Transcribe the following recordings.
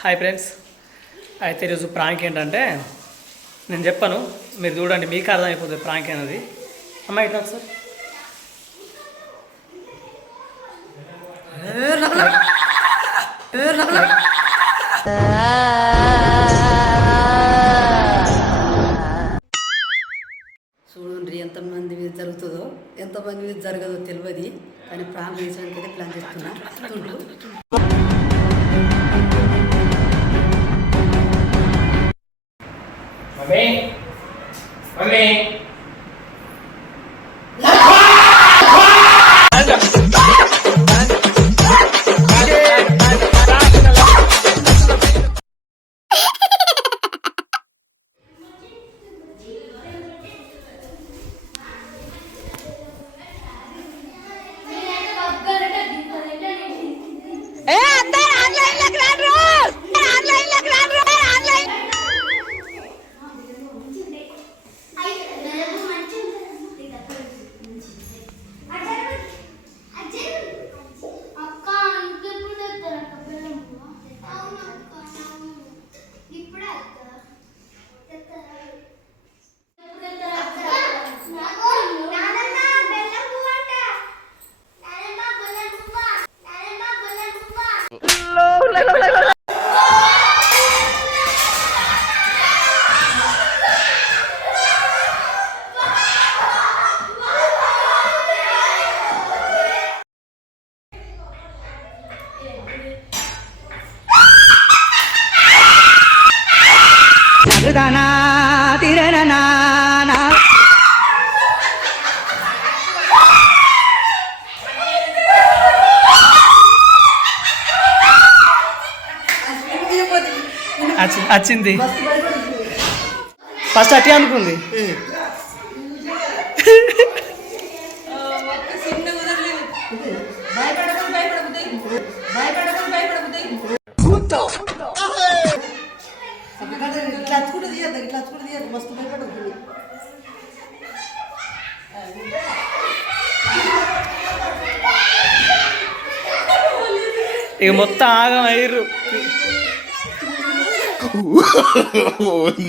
Hi friends. అయితే ఈరోజు prank ఏంటంటే నేను చెప్పాను, మీరు చూడండి, మీకు అర్థమైపోతుంది ప్రాంక్ అనేది. అమ్మ ఇట్లా సార్ చూడండి ఎంతమంది మీద జరుగుతుందో ఎంతమంది మీద జరగదో తెలియదు, కానీ ప్రాంక్ చేసడానికి అయితే ప్లాన్ చేస్తున్నా. మమ్మీ మమ్మీ వచ్చింది. ఫస్ట్ అట్టే అనుకుంది. ఇక మొత్తం ఆగం అయ్యారు.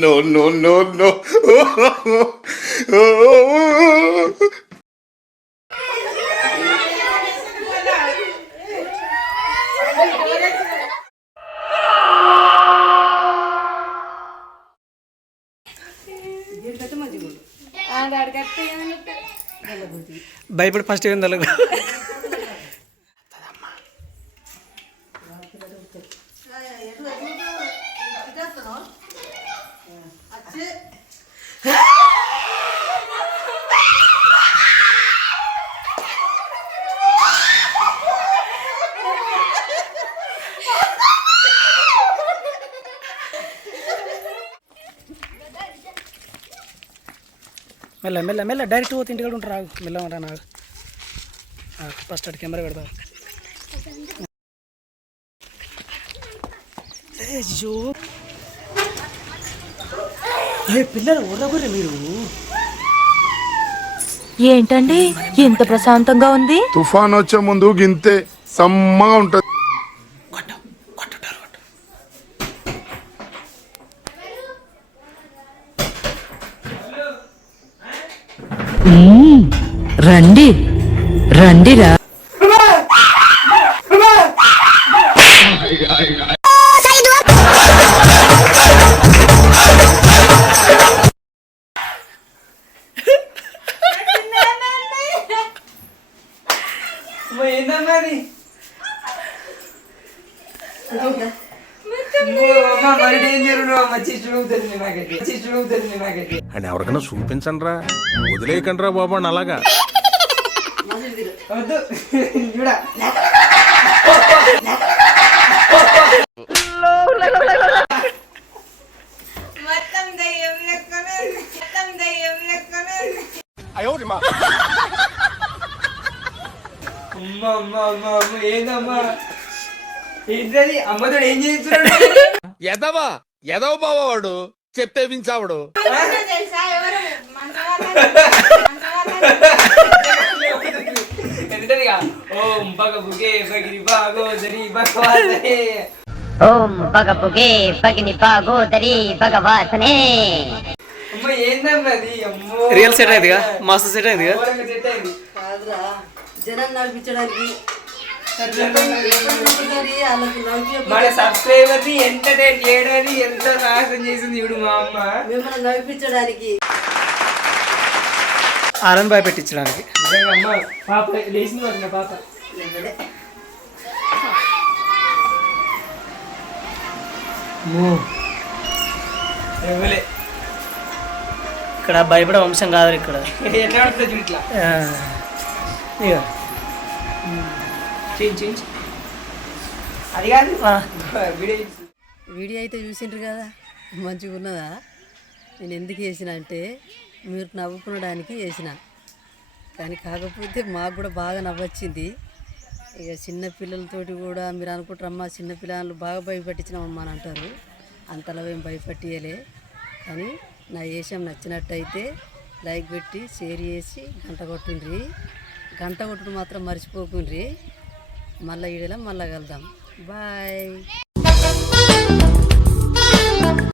no, no, no, no. భయపడి ఫస్ట్ ఏం తెలగు. మెల్ల మెల్ల మెల్ల డైరెక్ట్ పోతే ఇంటికాడ ఉంటారు. ఆగు మెల్ల ఉంటా. నాకు ఫస్ట్ అటు కెమెరా పెడతా. పిల్లలు ఊరగుర్రి మీరు. ఏంటండి ఇంత ప్రశాంతంగా ఉంది? తుఫాన్ వచ్చే ముందు గింతే సమ్మగా ఉంటది. రండి రండిరా. అని ఎవరికైనా చూపించండి రా, వదిలేయకండి రా బాబు అని. అలాగా ఏందమ్మా ఏంటది అమ్మతో ఏం చేస్తున్నాడు? ఎదవా ఎదవ బావా వాడు, చెప్తే వించావుడు. ఓం బగ బుగే బగిరి బాగో జరి బక్వాసే ఓం పగపుగే పగిని పాగోదరి భగవాసనే. అమ్మ ఏందమ్మా అది? అమ్మో రియల్ సెట్ అయిందిగా, మస్తు సెట్ అయిందిగా. ఘోరంగా సెట్ అయింది. కాదురా జనం నడిపించడానికి మన సబ్స్క్రైబర్ ని ఎంటర్టైన్ చేయడానికి ఎంత సాహసం చేసింది ఇప్పుడు మా అమ్మ. మిమ్మల్ని నడిపించడానికి ఆనంద్ బాయ్ పెట్టించడానికి. నిజంగా అమ్మ పాప లేచింది వచ్చిన పాప. ఎవలే ఇక్కడ భయపడే వంశం కాదు ఇక్కడ. ఎట్లా పడుతుంది చూడు ఇట్లా. ఆ, ఇక చేంజ్ అది కాదు ఆ, వీడియో వీడియో అయితే చూసిండ్రు కదా, మంచిగా ఉన్నదా? నేను ఎందుకు వేసిన అంటే మీరు నవ్వుకునడానికి వేసిన, కానీ కాకపోతే మాకు కూడా బాగా నవ్వొచ్చింది. ఇక చిన్న పిల్లలతోటి కూడా మీరు అనుకుంటారమ్మా చిన్న పిల్లలు బాగా భయపట్టించినామమ్మా అని అంటారు. అంతలా ఏం భయపట్టియలే. కానీ నా వేషం నచ్చినట్టయితే లైక్ పెట్టి షేర్ చేసి గంట కొట్టుండ్రి. గంట కొట్టుడు మాత్రం మర్చిపోకుండ్రి. మళ్ళీ ఈడలా మళ్ళీ కలుద్దాం. బాయ్.